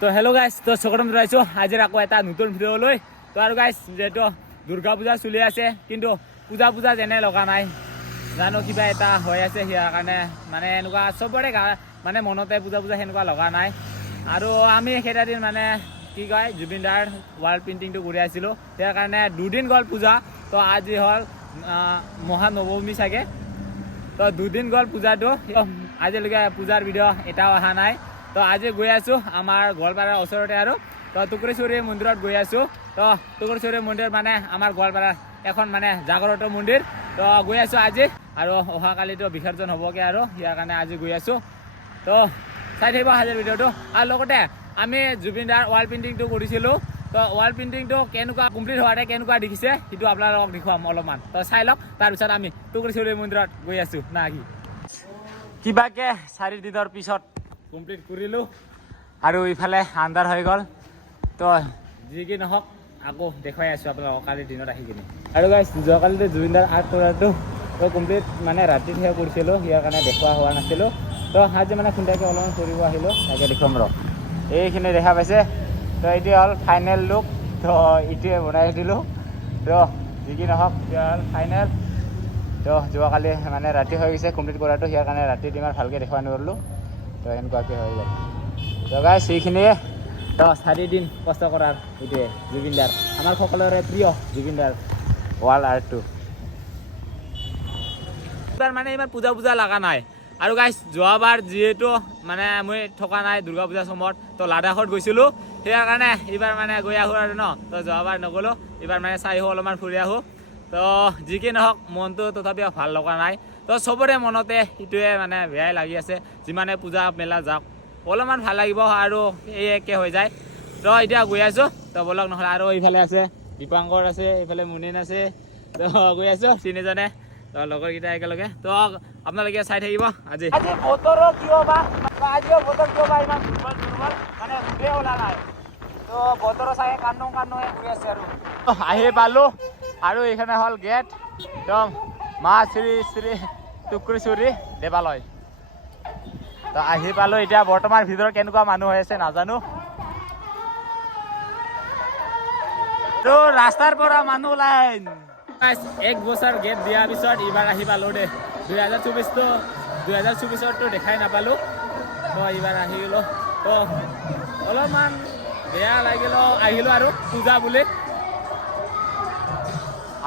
তো hello' guys তো চকৰম জনাইছোঁ। আজিৰ আকৌ এটা নতুন ভিডিঅ'লৈ তো আৰু গাইজ যিহেতু দুৰ্গা পূজা চলি আছে, কিন্তু পূজা পূজা যেনে লগা নাই, জানো কিবা এটা হৈ আছে সিয়াৰ কাৰণে। মানে এনেকুৱা চবৰে গা মানে মনতে পূজা পূজা সেনেকুৱা লগা নাই। আৰু আমি সেইটা দিন মানে কি কয়, জুবিন দাৰ ৱাল পেইণ্টিংটো কৰি আছিলোঁ। তাৰ দুদিন গ'ল পূজা। তো আজি হ'ল মহানৱমী চাগে। তো দুদিন গ'ল পূজাটো। আজিলৈকে পূজাৰ ভিডিঅ' এটাও অহা নাই। তো আজি গৈ আছোঁ আমাৰ গোৱালপাৰাৰ ওচৰতে আৰু। তো টুকুৰেশ্বৰী মন্দিৰত গৈ আছোঁ। তো টুকুৰেশ্বৰী মন্দিৰ মানে আমাৰ গোৱালপাৰাৰ এখন মানে জাগ্ৰত মন্দিৰ। তো গৈ আছোঁ আজি আৰু অহাকালিতো বিসৰ্জন হ'বগৈ আৰু, ইয়াৰ কাৰণে আজি গৈ আছোঁ। তো চাই থাকিব আজিৰ ভিডিঅ'টো। আৰু লগতে আমি জুবিন দাৰ ৱাল পেইণ্টিংটো কৰিছিলোঁ। তো ৱাল পেইণ্টিংটো কেনেকুৱা কমপ্লিট হোৱাতে কেনেকুৱা দেখিছে সেইটো আপোনালোকক দেখুৱাম অলপমান। তো চাই লওক, তাৰপিছত আমি টুকুৰেশ্বৰী মন্দিৰত গৈ আছোঁ। না কি কিবাকে চাৰি দিনৰ পিছত কমপ্লিট কৰিলোঁ। আৰু ইফালে আন্ধাৰ হৈ গ'ল। তো যি কি নহওক আকৌ দেখুৱাই আছোঁ আপোনালোকক কালিৰ দিনত আহি কিনে। আৰু গাইছ যোৱাকালিতো জুবিনদাৰ আৰ্ট কৰাটো তো কমপ্লিট মানে ৰাতিতহে কৰিছিলোঁ ইয়াৰ কাৰণে দেখুওৱা হোৱা নাছিলোঁ। তো আজি মানে খুন্দাকৈ অলপমান কৰিব আহিলোঁ তাকে দেখুৱাম ৰ এইখিনি দেখা পাইছে। তো এইটোৱে হ'ল ফাইনেল লুক তো এইটোৱে বনাই দিলোঁ। তো যি কি নহওক এতিয়া হ'ল ফাইনেল তো যোৱাকালি মানে ৰাতি হৈ গৈছে কমপ্লিট কৰাটো ইয়াৰ কাৰণে ৰাতিত ইমান ভালকৈ দেখুৱাই নোৱাৰিলোঁ। তো এনেকুৱাকৈ হৈ তো গাইছ সেইখিনিয়ে তো চাৰিদিন কষ্ট কৰাৰ এইটোৱে জুবিনদাৰ আমাৰ সকলোৰে প্ৰিয় জুবিনদাৰ ৱাল আৰ্টটো এইবাৰ মানে ইমান পূজা পূজা লগা নাই। আৰু গাইছ যোৱাবাৰ যিহেতু মানে মই থকা নাই দুৰ্গা পূজাৰ সময়ত তো লাডাখত গৈছিলোঁ। সেইয়াৰ কাৰণে এইবাৰ মানে গৈ আহোঁ আৰু ন। তো যোৱাবাৰ নগ'লোঁ। এইবাৰ মানে চাই আহোঁ অলপমান ফুৰি আহোঁ। তো যি কি নহওক মনটো তথাপিও ভালো লগা নাই। তো চবৰে মনতে সেইটোৱে মানে বেয়াই লাগি আছে। যিমানে পূজা মেলা যাওক অলপমান ভালো লাগিব আৰু এই একে হৈ যায়। তো এতিয়া গৈ আছোঁ। তো বলক নহ'লে আৰু এইফালে আছে দীপাংকৰ আছে এইফালে মুনিন আছে। তো গৈ আছোঁ তিনিজনে। তো লগৰকেইটা একেলগে। তো আপোনালোকে চাই থাকিব আজি। আজি বতৰো কিয় বা আজিও বতৰ কিয় বা ইমান দুৰ্বল দুৰ্বল মানে ৰ'দে ওলা নাই। তো বতৰো চাগে কান্দো কান্দোহে ঘূৰি আছে আৰু। আহি পালোঁ আৰু এইখানে হ'ল গেট। একদম মা শ্ৰী শ্ৰী টুকুৰেশ্বৰী দেৱালয় তো আহি পালোঁ এতিয়া বৰ্তমান ভিতৰত কেনেকুৱা মানুহ হৈ আছে নাজানো। তো ৰাস্তাৰ পৰা মানুহ ওলাই এক বছৰ গেট দিয়াৰ পিছত এইবাৰ আহি পালোঁ দে। দুই হাজাৰ চৌবিছটো দুই হাজাৰ চৌবিছততো দেখাই নাপালোঁ। তো এইবাৰ আহি গ'লোঁ। তো অলপমান বেয়া লাগিলেও আহিলোঁ আৰু পূজা বুলি।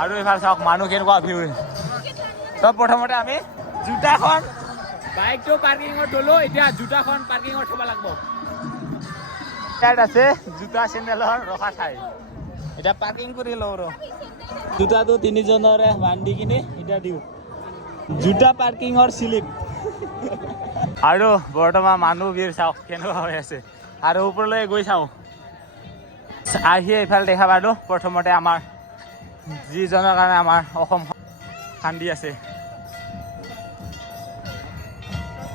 আৰু এইফালে চাওক মানুহ কেনেকুৱা ভিৰ তো প্ৰথমতে আমি জোতাখন বাইকটো পাৰ্কিঙত থ'লোঁ এতিয়া জোতাখন পাৰ্কিঙত থ'ব লাগিব। ইয়াত আছে জোতা চেণ্ডেলৰ ৰখা ঠাই। এতিয়া পাৰ্কিং কৰি লওঁ ৰ। জোতাটো তিনিজনৰে বান্ধি কিনে এতিয়া দিওঁ। জোতা পাৰ্কিঙৰ শ্লিপ আৰু বৰ্তমান মানুহ ভিৰ চাওক কেনেকুৱা হৈ আছে। আৰু ওপৰলৈ গৈ চাওঁ। আহি এইফালে দেখা পালোঁ। প্ৰথমতে আমাৰ যিজনৰ কাৰণে আমাৰ অসম কান্দি আছে।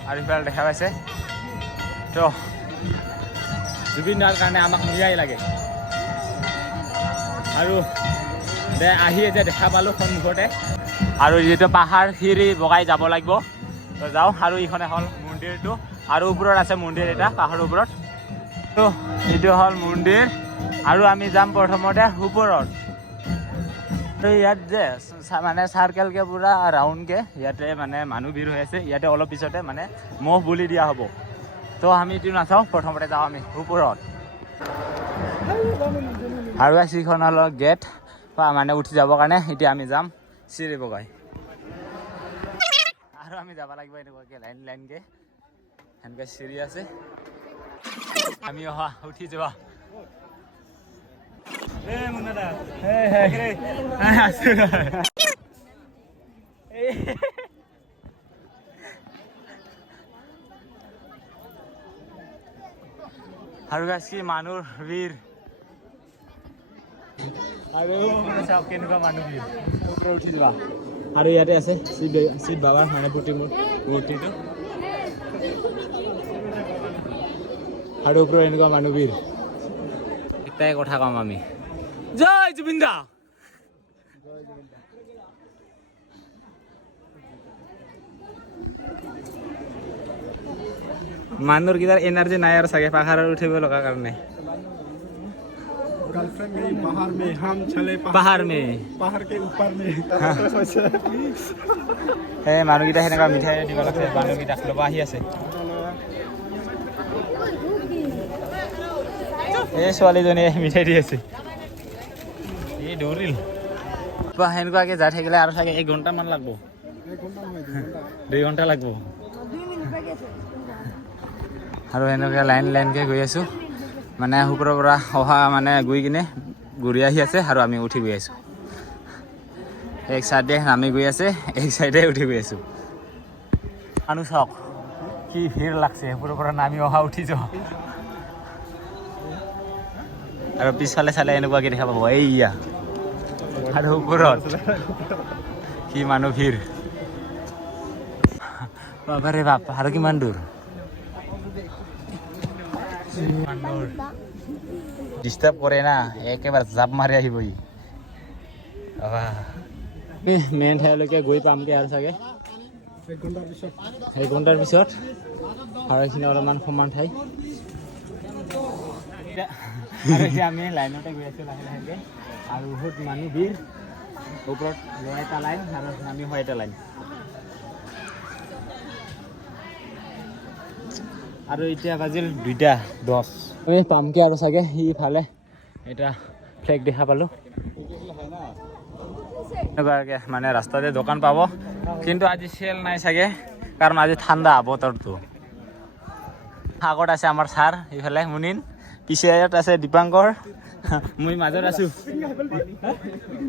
আৰু ইফালে দেখা পাইছে। তো, জুবিন দাৰ কাৰণে আমাক ন্যায় লাগে। আৰু দে আহি যে দেখা পালোঁ সন্মুখতে। আৰু যিহেতু পাহাৰ সিৰি বগাই যাব লাগিব, তো যাওঁ। আৰু ইখনে হ'ল মন্দিৰটো। আৰু ওপৰত আছে মন্দিৰ এটা, পাহাৰৰ ওপৰত। তো, এইটো হ'ল মন্দিৰ। আৰু আমি যাম প্ৰথমতে ওপৰত। তো ইয়াত যে মানে চাৰ্কেলকে পূৰা ৰাউণ্ডকে ইয়াতে মানে মানুহ ভিৰ হৈ আছে। ইয়াতে অলপ পিছতে মানে মহ বুলি দিয়া হ'ব। তো আমি এইটো নাচাওঁ, প্ৰথমতে যাওঁ আমি ওপৰত। আৰু চিখন হ'ল গেট মানে উঠি যাবৰ কাৰণে এতিয়া আমি যাম চিৰি বগাই আৰু আমি যাব লাগিব এনেকুৱাকে লাইন, লাইনকে। সেনেকৈ চিৰি আছে। আমি অহা, উঠি যোৱা। আৰু গাছ কি মানুহৰ ভিৰ আৰু চাওক কেনেকুৱা মানুহ উঠি আৰু ইয়াতে আছে শিৱ শিৱ বাবাৰ মানে মূৰ্তিটো আৰু ওপৰত এনেকুৱা মানুহ এটাই কথা কম আমি জয় জুবিন্দা। মানুহ কেইটাৰ এনাৰ্জি নাই আৰু চাগে পাহাৰত উঠিব লগা কাৰণে। পাহাৰ মে সেনেকুৱা মিঠাই দিব লাগে মানুহকেইটা ল'ব আহি আছে। এই ছোৱালীজনীয়ে মিঠাই দি আছে। এই দৌৰিল। বা সেনেকুৱাকে যাই থাকিলে আৰু চাগে এক ঘণ্টামান লাগব। দুই ঘণ্টা লাগব। আৰু এনেকৈ লাইন লাইনকৈ গৈ আছোঁ। মানে ওপৰৰ পৰা অহা মানে গৈ কিনে ঘূৰি আহি আছে আৰু আমি উঠি গৈ আছোঁ। এক চাইডে নামি গৈ আছে, এক চাইডে উঠি গৈ আছোঁ। মানুহ চাওক, কি ভিৰ লাগছে ওপৰৰ পৰা নামি অহা উঠি যোৱা। আৰু পিছফালে চালে এনেকুৱাকে দেখা পাব, এইয়া। আৰু ওপৰত সি মানুহ ভিৰ বাপাৰে বাপ আৰু কিমান দূৰ? ডিষ্টাৰ্ব কৰে না একেবাৰে জাপ মাৰি আহিব মেইন ঠাইলৈকে গৈ পামগৈ আৰু চাগে। এক ঘণ্টাৰ পিছত। আৰু এইখিনি অলপমান সমান ঠাই। আৰু এতিয়া আমি লাইনতে গৈ আছোঁ লাহে লাহেকৈ। আৰু বহুত মানুহ ভিৰ। ওপৰত লৈ এটা লাইন আৰু আমি হয় এটা লাইন। আৰু এতিয়া বাজিল দুইটা দহ। আমি পামকৈ আৰু চাগে সিফালে এটা ফ্লেগ দেখা পালোঁ। এনেকুৱাকে মানে ৰাস্তাতে দোকান পাব। কিন্তু আজি চেল নাই চাগে কাৰণ আজি ঠাণ্ডা বতৰটো। আগত আছে আমাৰ ছাৰ ইফালে মুনিন। পিছত আছে দীপাংকৰ। মই মাজত আছোঁ।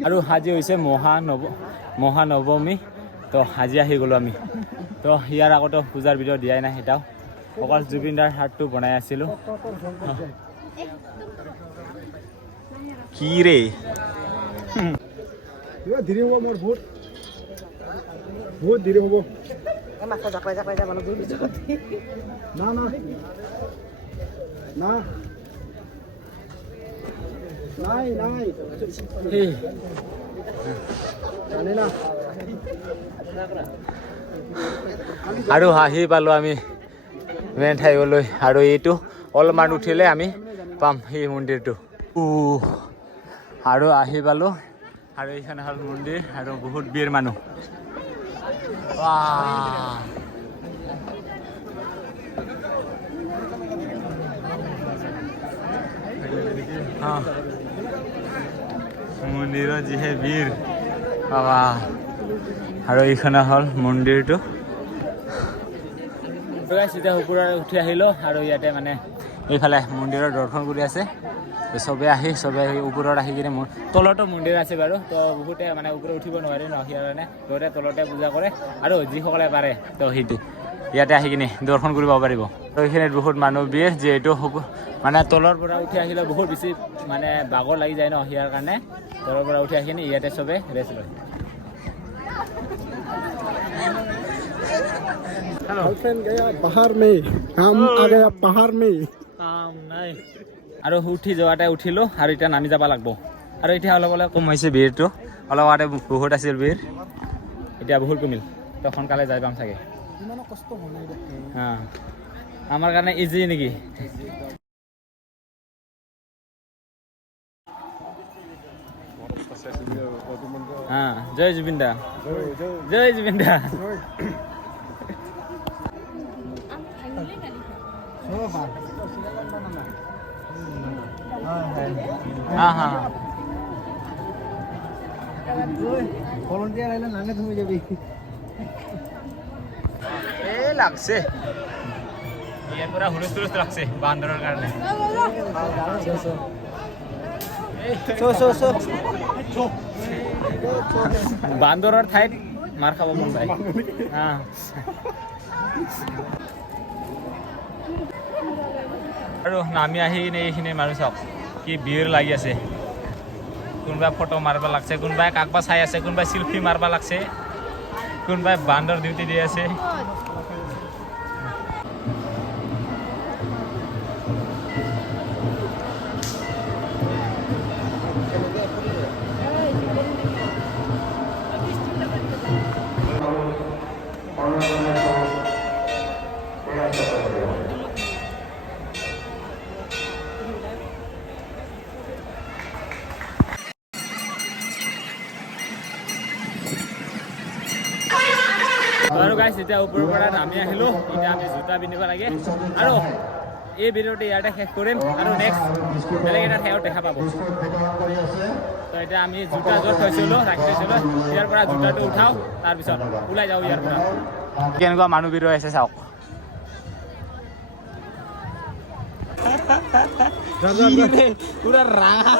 আৰু আজি হৈছে মহানৱ মহানৱমী। তো আজি আহি গ'লোঁ আমি। তো ইয়াৰ আগতো পূজাৰ ভিডিঅ' দিয়াই নাই এটাও। অকল জুবিন দাৰ হাৰ্টটো বনাই আছিলোঁ। কি ৰে? ধীৰে হবো মোৰ ভোট বহুত ধীৰে হবো। না না। না। জানে না আৰু হাঁহি পালোঁ আমি মেইন ঠাইলৈ আৰু এইটো অলপমান উঠিলে আমি পাম সেই মন্দিৰটো আৰু আহি পালোঁ আৰু এইখন হ'ল মন্দিৰ আৰু বহুত বীৰ মানুহ। অ। মন্দিৰত যিহে বীৰ। বাবা, আৰু এইখনে হ'ল মন্দিৰটো। চিধা ওপৰত উঠি আহিলোঁ আৰু ইয়াতে মানে এইফালে মন্দিৰৰ দৰ্শন কৰি আছে। চবে আহি চবে আহি ওপৰত আহি কিনে তলতো মন্দিৰ আছে বাৰু, তো বহুতে মানে ওপৰত উঠিব নোৱাৰে ন, সেইকাৰণে বহুতে তলতে পূজা কৰে আৰু যিসকলে পাৰে, তো সেইটো। ইয়াতে আহি কিনে দৰ্শন কৰিব পাৰিব। তো এইখিনি বহুত মানুহ বিয়ে যিহেতু মানে তলৰ পৰা উঠি আহিলে বহুত বেছি মানে ভাগৰ লাগি যায় ন সিয়াৰ কাৰণে। তলৰ পৰা উঠি আহি কিনে ইয়াতে চবেই ৰেষ্ট লয়। পাহাৰ আৰু উঠি যোৱাতে উঠিলো আৰু এতিয়া নামি যাব লাগিব। আৰু এতিয়া অলপ অলপ কম হৈছে ভিৰটো। অলপ আগতে বহুত আছিল ভিৰ। এতিয়া বহুত কমিল। তো সোনকালে যাই পাম চাগে। ইমানো কষ্ট হোৱা নাই আমাৰ কাৰণে ইজি নেকি হা জয় জুবিন দা জয় জুবিন দা হা হা ভলন্টিয়ার আইলে নাঙে তুমি যাবি লাগছে। বান্দৰৰ ঠাইত মাৰ খাব মন যায়। হা। আৰু নামি আহি কিনে এইখিনি মানুহ চাওক কি ভিৰ লাগি আছে। কোনোবাই ফটো মাৰিব লাগছে কোনোবাই কাকবা চাই আছে কোনোবাই চেলফি মাৰিব লাগছে কোনোবাই বান্দৰ ডিউটি দি আছে। এতিয়া ওপৰৰ পৰা নামি আহিলোঁ এতিয়া আমি জোতা পিন্ধিব লাগে। আৰু এই ভিডিঅ'টো ইয়াতে শেষ কৰিম আৰু নেক্সট বেলেগ এটা ঠাইত দেখা পাব। তো এতিয়া আমি জোতা য'ত থৈছিলোঁ ৰাখি থৈছিলোঁ ইয়াৰ পৰা জোতাটো উঠাওঁ তাৰপিছত ওলাই যাওঁ ইয়াৰ পৰা। কেনেকুৱা মানুহ ভিৰ আছে চাওক। পুৰা ৰাঙা।